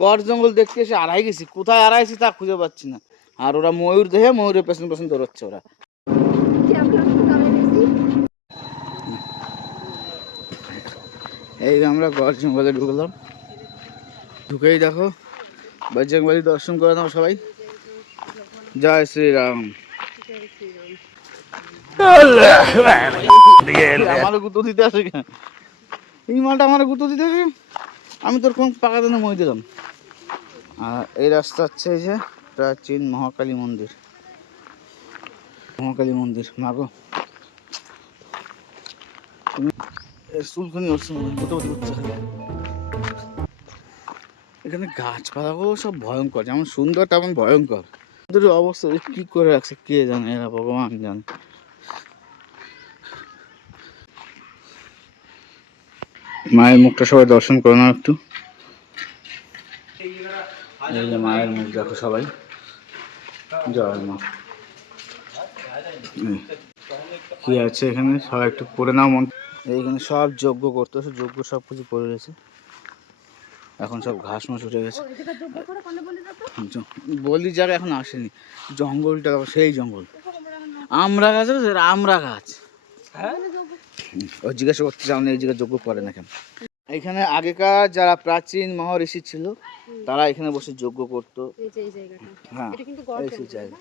গড় জঙ্গল দেখতে এসে আড়াই গেছি, কোথায় আড়াইছি তা খুঁজে পাচ্ছি না। আর ওরা ময়ূর দেখে ময়ূরের পেছন পেছন দৌড়াচ্ছে ওরা। এই আমরা গড় জঙ্গলে ঢুকলাম, ঢুকেই দেখো বজরংবলী দর্শন করে নাও সবাই। জয় শ্রীরাম। আমার গুঁতো দিতে আসে কেন? এই মালটা আমার গুঁতো দিতে আসে, আমি তোর কোন পাকা দিনে মই দিলাম। আর এই রাস্তা হচ্ছে এই যে প্রাচীন মহাকালী মন্দির। মহাকালী মন্দির মাগো, তুমি চুলখানি হচ্ছে কোথাও করছে। এখানে গাছপালাগুলো সব ভয়ঙ্কর, যেমন সুন্দর তেমন ভয়ঙ্কর। ওদের অবস্থা কি করে রাখছে কে জানে, এরা ভগবান জানে। মায়ের মুখটা সবাই দর্শন করে নাও একটু। এই যে মায়ের মুখ দেখো সবাই। জয় মা। কি আছে এখানে সবাই একটু পড়ে নাও মন। এইখানে সব যজ্ঞ করতে, যজ্ঞ সব কিছু করে রয়েছে। এখন সব ঘাস মাস উঠে গেছে। বলি জায়গা এখন আসেনি, জঙ্গলটা সেই জঙ্গল। আমরা গাছ আছে, আমরা গাছ। ও জিজ্ঞাসা করতে চাও না এই জায়গায় যজ্ঞ করে না কেন। এখানে আগেকার যারা প্রাচীন মহর্ষি ছিল তারা এখানে বসে যজ্ঞ করতো। হ্যাঁ, এই সেই জায়গা।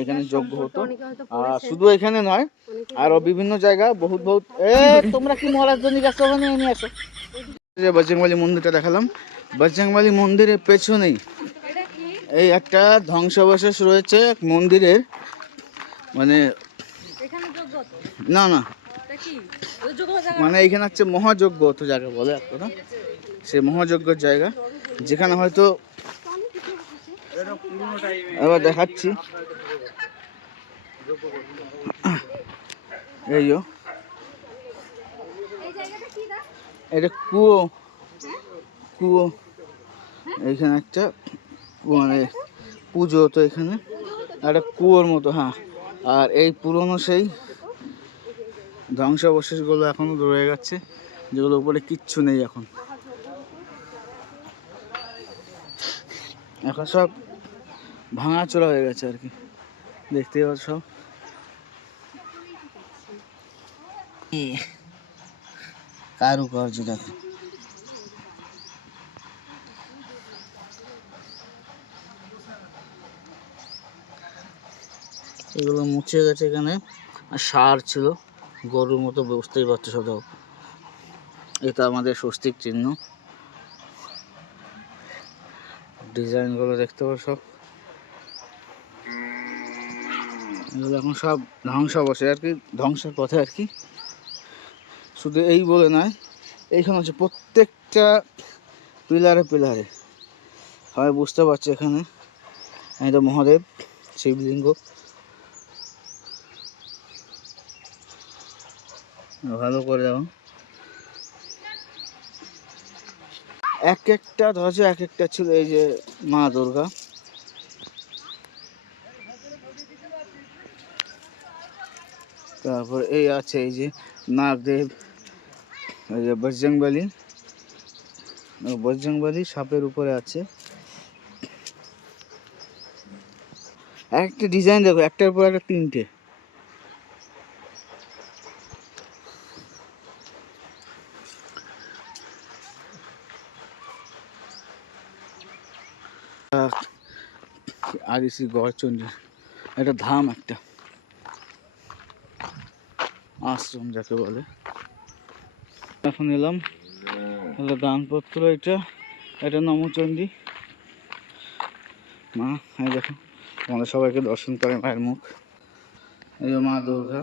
এখানে যজ্ঞ হতো। আর শুধু এখানে নয়, আরো বিভিন্ন জায়গা বহুত বহুত। তোমরা কি মহারাজ জন্য গেছো? ওখানে নিয়ে আসো। যে বজরংবলী মন্দিরটা দেখালাম, বজরংবলী মন্দিরের পেছনেই এই একটা ধ্বংসাবশেষ রয়েছে মন্দিরের। মানে না না, মানে এখানে হচ্ছে মহাযজ্ঞ হতো যাকে বলে একটা, সে মহাযজ্ঞের জায়গা যেখানে হয়তো এবার দেখাচ্ছি। এই এটা কুয়ো, কুয়ো। এইখানে একটা মানে পুজো হতো এখানে, একটা কুয়োর মতো। হ্যাঁ, আর এই পুরনো সেই ধ্বংসাবশেষগুলো এখনো রয়ে গেছে, যেগুলো উপরে কিচ্ছু নেই এখন। এখন সব ভাঙাচোরা হয়ে গেছে আর কি, দেখতে পাচ্ছ সব। কারুকার্য দেখো, এগুলো মুছে গেছে। এখানে সার ছিল, গরুর মতো, বুঝতেই পারছো সব। এটা আমাদের স্বস্তিক চিহ্ন। ডিজাইনগুলো দেখতে পাচ্ছ সব, এগুলো এখন সব ধ্বংসাবশেষ আর কি, ধ্বংসের পথে আর কি। শুধু এই বলে নয়, এইখানে হচ্ছে প্রত্যেকটা পিলারে পিলারে সবাই বুঝতে পারছে এখানে এটা মহাদেব শিবলিঙ্গ। ভালো করে দেখো, এক একটা ধ্বজা এক একটা ছিল। এই যে মা দুর্গা, তারপর এই আছে এই যে নাগদেব, এই যে বজরংবলী, বজরংবলী সাপের উপরে আছে। একটা ডিজাইন দেখো, একটার পর একটা তিনটে। আদিশ্রী গড়চণ্ডী, একটা ধাম, একটা আশ্রম যাকে বলে। এখন এলাম একটা দানপত্র, এটা নমচণ্ডী মা। এই দেখো আমাদের সবাইকে দর্শন করে মায়ের মুখ। এই যে মা দুর্গা।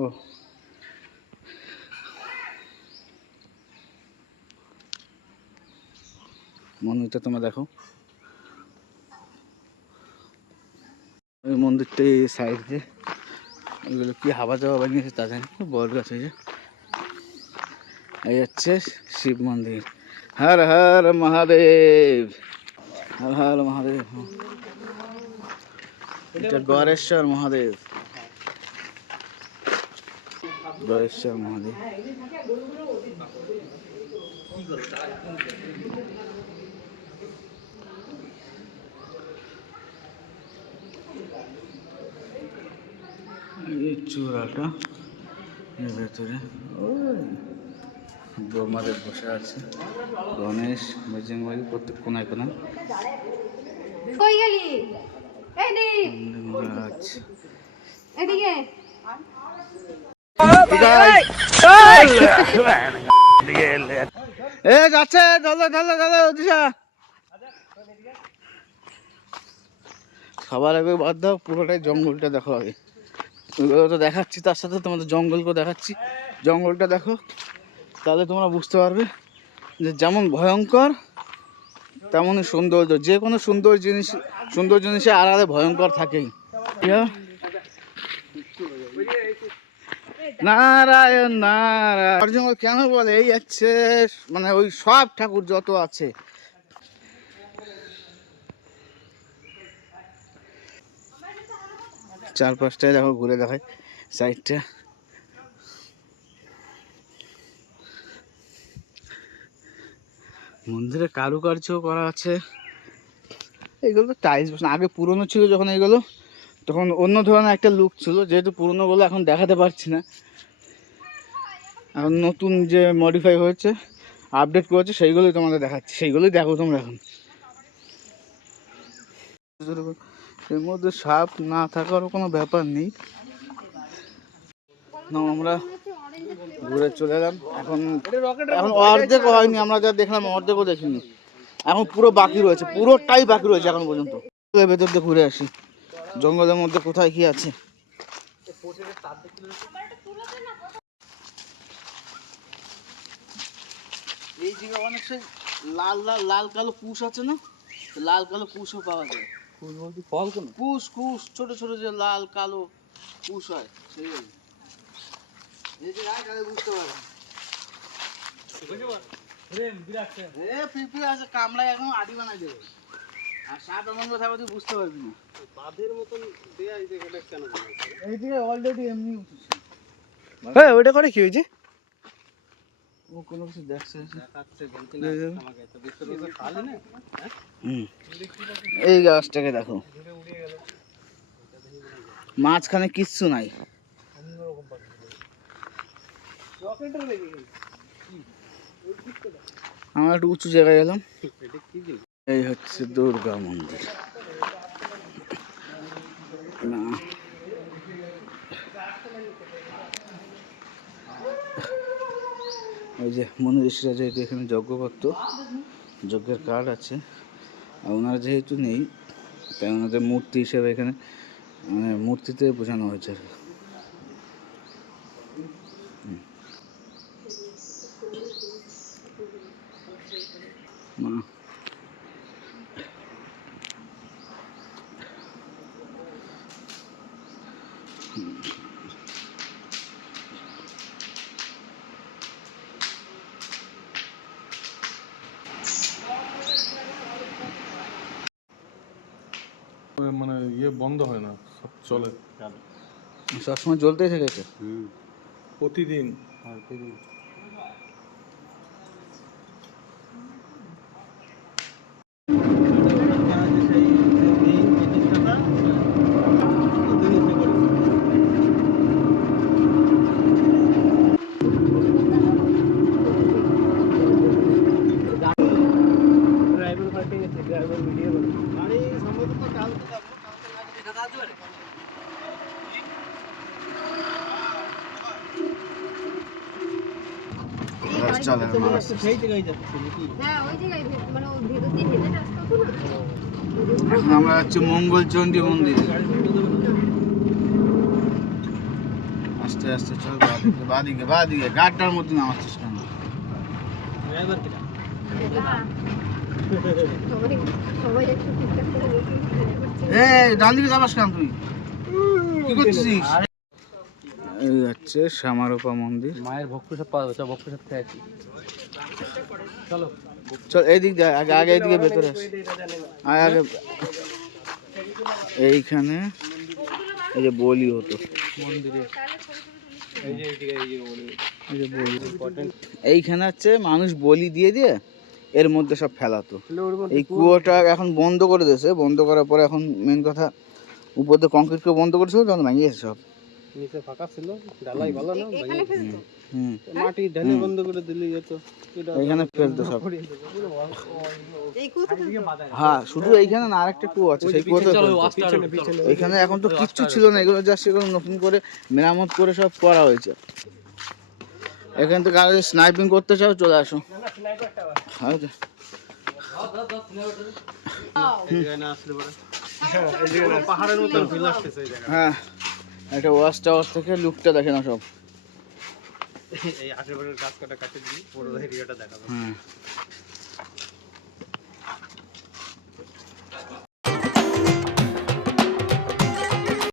ও মন্দিরটা তোমরা দেখো, ওই মন্দিরটা এই সাইড দিয়ে। এগুলো কি হাওয়া যাওয়া বানিয়েছে তা জানি, বট গাছ হয়েছে। এই হচ্ছে শিব মন্দির। হর হর মহাদেব, হর হর মহাদেব। এটা গড়েশ্বর মহাদেব। জয়েশ্বর মহাদেব। এই চূড়াটা এর ভেতরে ব্রহ্মাদেব বসে আছে, গণেশ বজরংবলী প্রত্যেক কোনায় কোনায়। যাচ্ছে সবার আগে বাদ দাও, পুরোটাই জঙ্গলটা দেখো আগে। ওইগুলো তো দেখাচ্ছি, তার সাথে তোমাদের জঙ্গলকে দেখাচ্ছি। জঙ্গলটা দেখো, তাহলে তোমরা বুঝতে পারবে যে যেমন ভয়ঙ্কর তেমনই সৌন্দর্য। যে কোনো সুন্দর জিনিসে আড়ালে ভয়ঙ্কর থাকেই। নারায়ণ নারায়ণ জঙ্গল কেন বলে, এই হচ্ছে মানে ওই সব ঠাকুর যত আছে। চারপাশটায় দেখো, ঘুরে দেখায় সাইডটা। মন্দিরে কারুকার্য করা আছে। এগুলো তো টাইলস বসানো, আগে পুরনো ছিল যখন এগুলো, তখন অন্য ধরনের একটা লুক ছিল। যেহেতু পুরনোগুলো এখন দেখাতে পারছি না, এখন নতুন যে মডিফাই হয়েছে, আপডেট করেছে, সেইগুলোই তোমাদের দেখাচ্ছি। সেইগুলোই দেখো তোমরা এখন। এর মধ্যে সাপ না থাকারও কোনো ব্যাপার নেই। আমরা ঘুরে চলে এলাম। এখন অর্ধেক হয়নি, আমরা যা দেখলাম অর্ধেকও দেখিনি। এখন পুরো বাকি রয়েছে, পুরোটাই বাকি রয়েছে এখন পর্যন্ত। ভেতর দিয়ে ঘুরে আসি, জঙ্গলের মধ্যে কোথায় কি আছে। এই জায়গায় অনেক সেই লাল লাল লাল কালো কুশ আছে না, লাল কালো কুশও পাওয়া যায়। ফল কোন কুশ? কুশ ছোট ছোট যে লাল কালো কুশ হয়, সেই বুঝতে পারবেন। পিঁপড়ে আছে, কামড়ায় এখন আটি বানাই দেবে। আর সাপ এমন কথা তুই বুঝতে পারবি না। বাঁধের মতন দেয়া এই জায়গাটা কেন? এই দিকে অলরেডি এমনি উঠেছে। হ্যাঁ, ওইটা করে কি হয়েছে? ও কোনো কিছু দেখছে, এই গাছটাকে দেখো, মাঝখানে কিচ্ছু নাই। আমরা একটু উঁচু জায়গায় এলাম। এই হচ্ছে দুর্গা মন্দির। না, ওই যে মনীষীরা যেহেতু এখানে যজ্ঞ করতো, যজ্ঞের কার্ড আছে, আর ওনারা যেহেতু নেই, তাই ওনাদের মূর্তি হিসেবে এখানে মানে মূর্তিতে বোঝানো হয়েছে আর কি। মানে ইয়ে বন্ধ হয় না, সব চলে, সবসময় জ্বলতেই থেকেছে প্রতিদিন। এখন আমরা যাচ্ছি মঙ্গলচণ্ডী মন্দির। আস্তে আস্তে চল, বাদিকে বাদিকে গাড়টার মধ্যে নামাচ্ছিস কেন? ডান দিকে যাবাস কেন তুই? কি করছিস? এই হচ্ছে শ্যামারূপা মন্দির। মায়ের ভোগ প্রসাদ পাওয়া যাচ্ছে, ভোগ প্রসাদ খেয়েছি। চলো চল এইদিক যায়, আগে আগে এইদিকে ভেতরে আসি। আগে এইখানে এই যে বলি হতো মন্দিরে, এই যে বলি। এইখানে হচ্ছে মানুষ বলি দিয়ে দিয়ে এর মধ্যে সব ফেলাতো। এই কুয়োটা এখন বন্ধ করে দিয়েছে, বন্ধ করার পরে এখন মেন কথা উপর দিয়ে কংক্রিট করে বন্ধ করেছিল, তখন ভেঙে গেছে সব। নিচে ফাঁকা ছিল, ঢালাই ভালো না, হুম, মাটি ঢেলে বন্ধ করে দিলে যেত। এখানে ফেলতো সব। হ্যাঁ, শুধু এইখানে না, আরেকটা কুয়ো আছে, সেই কুয়োতে এখানে এখন তো কিচ্ছু ছিল না, এগুলো জাস্ট এগুলো নতুন করে মেরামত করে সব করা হয়েছে। এখান থেকে আর স্নাইপিং করতে চাও চলে আসো। পাহাড়ের মতন ফিল আসতেছে এই জায়গা। হ্যাঁ, একটা ওয়াচ টাওয়ার থেকে লুকটা দেখে না সব। এই আশেপাশের গাছ কাটা কাটে দিই, পুরো এরিয়াটা দেখাবো। হ্যাঁ।